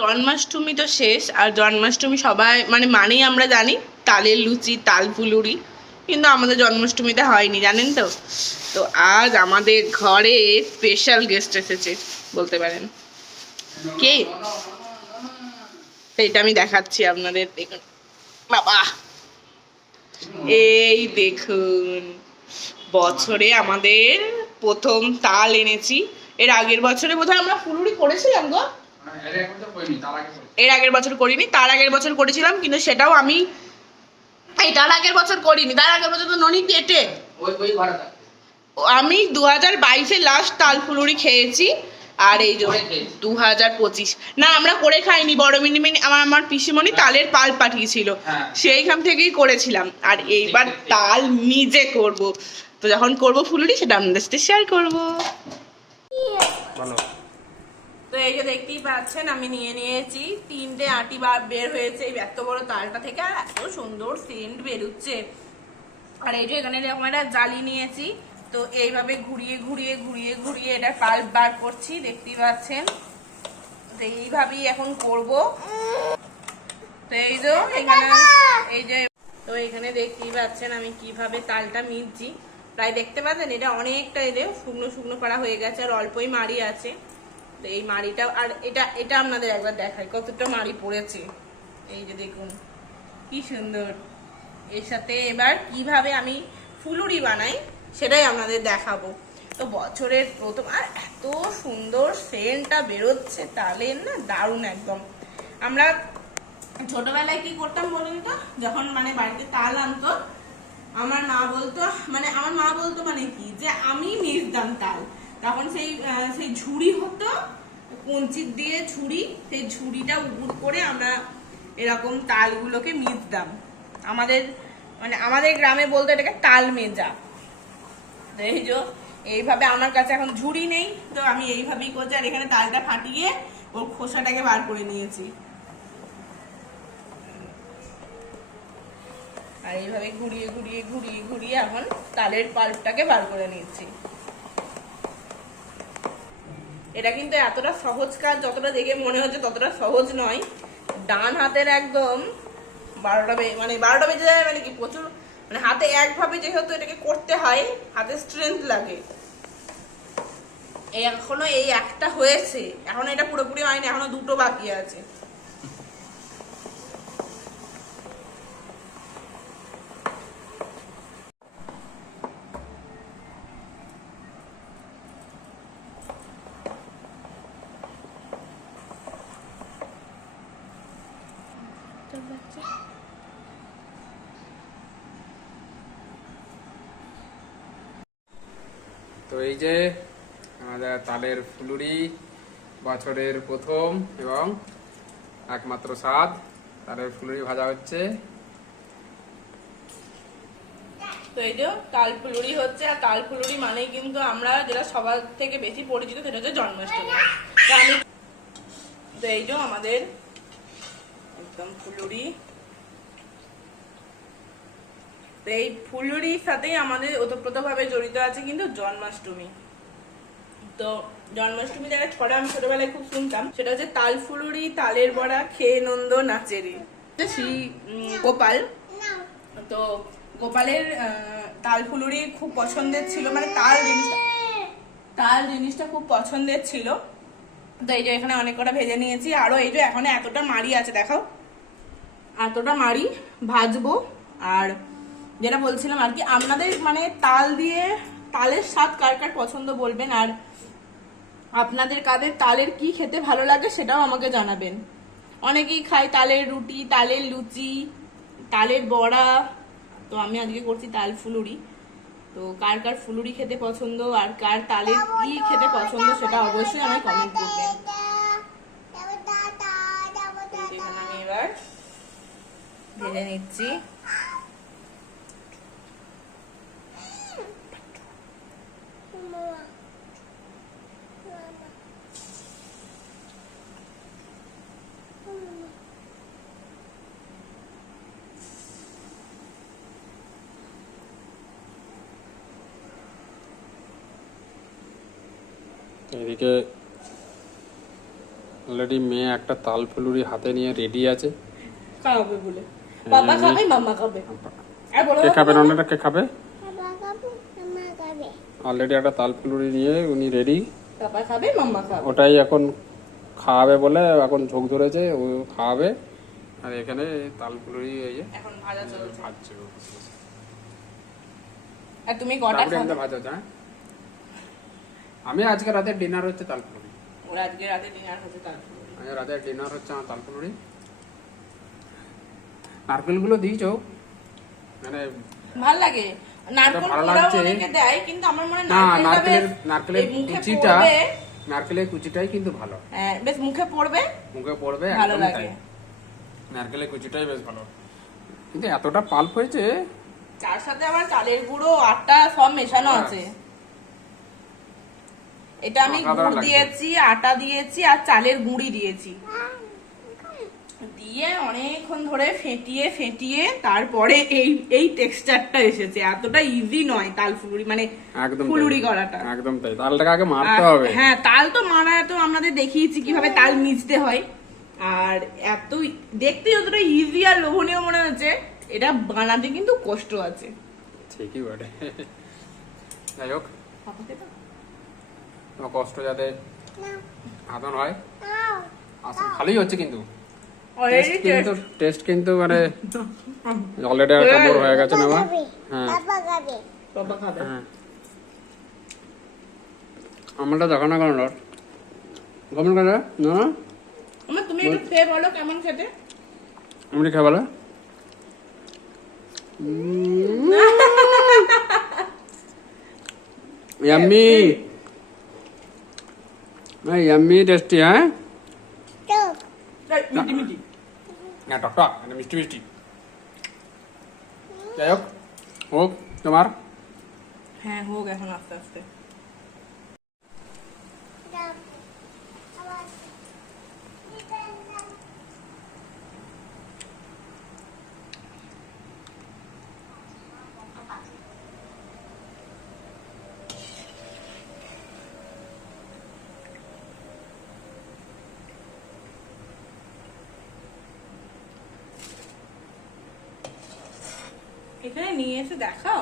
জন্মাষ্টমী তো শেষ, আর জন্মাষ্টমী সবাই মানে মানেই আমরা জানি তালের লুচি, তাল ফুলুরি, কিন্তু আমাদের জন্মাষ্টমীতে হয়নি, জানেন তো? তো আজ আমাদের ঘরে স্পেশাল গেস্ট এসেছে, বলতে পারেন। কে? এটা আমি দেখাচ্ছি আপনাদের, দেখুন। বাবা! এই দেখুন, বছরে আমাদের প্রথম তাল এনেছি। এর আগের বছরে বোধহয় আমরা ফুলুরি করেছিলাম গো। এর আগের বছর করিনি তার আগের বছর করেছিলাম কিন্তু সেটাও আমি এই তার আগের বছর করিনি তার আগের বছর তো ননি পেটে আমি দু হাজার বাইশে লাস্ট তাল ফুলুরি খেয়েছি আর এই যে দু হাজার পঁচিশ। না আমরা করে খাইনি বড় মিনিমিনি আমার আমার পিসিমণি তালের পাল পাঠিয়েছিল। হ্যাঁ। সেইখান থেকেই করেছিলাম আর এইবার তাল নিজে করব। তো যখন করব ফুলুরি সেটা আপনাদের সাথে শেয়ার করব। এই যে দেখতেই পাচ্ছেন, আমি নিয়ে নিয়েছি। তিনটে আটি বার বের হয়েছে এই এত বড় তালটা থেকে, আর এত সুন্দর সেন্ট বেরোচ্ছে। আর এই যে এখানে এরকম একটা জালি নিয়েছি, তো এইভাবে ঘুরিয়ে ঘুরিয়ে ঘুরিয়ে ঘুরিয়ে এটা পাল্প বার করছি, দেখতেই পাচ্ছেন। তো এইভাবেই এখন করব। তো এই যে এখানে, এই যে, তো এখানে দেখতেই পাচ্ছেন আমি কীভাবে তালটা মিটছি। প্রায় দেখতে পাচ্ছেন, এটা অনেকটা এদের শুকনো শুকনো করা হয়ে গেছে, আর অল্পই মারি আছে। তো এই মাড়িটা, আর এটা এটা আপনাদের একবার দেখাই, কতটা মাড়ি পড়েছে। এই যে দেখুন, কি সুন্দর। এর সাথে এবার কীভাবে আমি ফুলুরি বানাই, সেটাই আপনাদের দেখাবো। তো বছরের প্রথম, আর এত সুন্দর সেন্টটা বেরোচ্ছে, তালের না দারুণ একদম। আমরা ছোটবেলায় কি করতাম বলুন তো? যখন মানে বাড়িতে তাল আনতো, আমার মা বলতো মানে আমার মা বলতো মানে কি, যে আমি মিশতাম তাল। তখন সেই সেই ঝুড়ি হতো কঞ্চির দিয়ে ঝুড়ি, সেই ঝুড়িটা উপুর করে আমরা এরকম তালগুলোকে মিশতাম। আমাদের মানে আমাদের গ্রামে বলতো এটাকে তাল মেজা। এই যে এইভাবে আমার কাছে এখন ঝুড়ি নেই, তো আমি এইভাবেই করছি, আর এখানে তালটা ফাটিয়ে ওর খোসাটাকে বার করে নিয়েছি। আর এইভাবে ঘুরিয়ে ঘুরিয়ে ঘুরিয়ে ঘুরিয়ে এখন তালের পাল্পটাকে বার করে নিচ্ছি এটা কিন্তু এতটা সহজ কাজ, যতটা দেখে মনে হচ্ছে ততটা সহজ নয়। ডান হাতের একদম বারোটা বেজে মানে বারোটা বেজে যায় মানে কি প্রচুর মানে হাতে একভাবে যেহেতু এটাকে করতে হয়, হাতে স্ট্রেংথ লাগে। এখনও এই একটা হয়েছে, এখন এটা পুরোপুরি হয়নি, এখনও দুটো বাকি আছে। তো এই যে আমাদের তালের ফুলুরি বছরের প্রথম এবং একমাত্র স্বাদ, তালের ফুলুরি ভাজা হচ্ছে। তো এই যে তাল ফুলুরি হচ্ছে, আর তাল ফুলুরি মানেই কিন্তু আমরা যেটা সবার থেকে বেশি পরিচিত, সেটা হচ্ছে জন্মাষ্টমী। তো এই যে আমাদের একদম ফুলুরি তো এই ফুলুরির সাথেই আমাদের ওতপ্রোতভাবে জড়িত আছে কিন্তু জন্মাষ্টমী। তো জন্মাষ্টমীতে একটা ছড়া, আমি ছোটবেলায় খুব শুনতাম, সেটা হচ্ছে তাল ফুলুরি, তালের বড়া, খেয়ে নন্দ, নাচেরি। শ্রী গোপাল। তো গোপালের তাল ফুলুরি খুব পছন্দের ছিল মানে তাল জিনিসটা তাল জিনিসটা খুব পছন্দের ছিল। তো এই যে এখানে অনেক কটা ভেজে নিয়েছি, আরও এই যে এখানে এতটা মাড়ি আছে, দেখাও। এতটা মাড়ি ভাজবো, আর যেটা বলছিলাম আর কি, আপনাদের মানে তাল দিয়ে তালের স্বাদ কার কার পছন্দ বলবেন আর আপনাদের কাদের তালের কি খেতে ভালো লাগে সেটাও আমাকে জানাবেন। অনেকেই খায় তালের রুটি, তালের লুচি, তালের বড়া, তো আমি আজকে করছি তাল ফুলুরি। তো কার কার ফুলুরি খেতে পছন্দ আর কার তালের কি খেতে পছন্দ সেটা অবশ্যই আমায় কমেন্ট করবেন। আমি এবার ভেজে নিচ্ছি। এদিকে অলরেডি মেয়ে একটা তাল ফুলুরি হাতে নিয়ে রেডি আছে। খাবে বলে। বাবা খাবে মাম্মা খাবে। আর বলো কে খাবে কে খাবে? বাবা খাবে মামা খাবে। অলরেডি একটা তাল ফুলুরি নিয়ে উনি রেডি বাবা খাবে মাম্মা খাবে। ওটাই এখন খাওয়াবে বলে এখন ঝোঁক ধরেছে ও খাওয়াবে। আর এখানে তাল ফুলুরি এই যে এখন ভাজা চলছে। ভাজছে। আর তুমি কটা খাবে? ভাজা হ্যাঁ? আমি আজকে রাতে ডিনার হচ্ছে তাল ফুলুরি ওরা আজকে রাতে ডিনার হচ্ছে তারপর আজকে রাতে ডিনার হচ্ছে আমার তাল ফুলুরি নারকেলগুলো দিয়েছ মানে ভালো লাগে। নারকেল অনেকে দেয় কিন্তু আমার মনে হয় নারকেলের নারকেলের কুচিটা নারকেলের কুচিটাই কিন্তু ভালো। হ্যাঁ, বেশ মুখে পড়বে। মুখে পড়বে ভালো লাগে। নারকেলের কুচিটাই বেশ ভালো। কিন্তু এতটা পাল্প হয়েছে তার সাথে আবার চালের গুঁড়ো আটা সব মেশানো। আছে। এটা আমি গুড় দিয়েছি আটা দিয়েছি আর চালের গুঁড়ি দিয়েছি। দিয়ে অনেকক্ষণ ধরে ফেটিয়ে ফেটিয়ে তারপরে এই এই টেক্সচারটা এসেছে। এতটা ইজি নয় তাল ফুলুরি মানে ফুলুরি করাটা। একদম তাই। তালটাকে আগে মারতে হবে। হ্যাঁ তাল তো মারা তো আমাদের দেখিয়েছি কীভাবে তাল মিজতে হয়। আর এত দেখতে যতটা ইজি আর লোভনীয় মনে হচ্ছে এটা বানাতে কিন্তু কষ্ট আছে। ঠিকই বটে। যাই হোক। কোনো কষ্ট যাতে না। হয়। আসলে ভালোই হচ্ছে কিন্তু। টেস্ট কিন্তু টেস্ট কিন্তু মানে অলরেডি কামড় হয়ে গেছে না আমার হ্যাঁ। হ্যাঁ। আমারটা দেখো না কেন লট। কেমন করে না? তুমি একটু খেয়ে বলো কেমন খেতে? আমি খাই বলো। ইয়াম্মি yummy, tasty, হ্যাঁ? তো এই, মিটি মিটি না টকটা মানে মিষ্টি মিষ্টি। যাই হোক। হোক তোমার? হ্যাঁ হোক এখন আস্তে আস্তে। এখানে নিয়ে এসে দেখাও।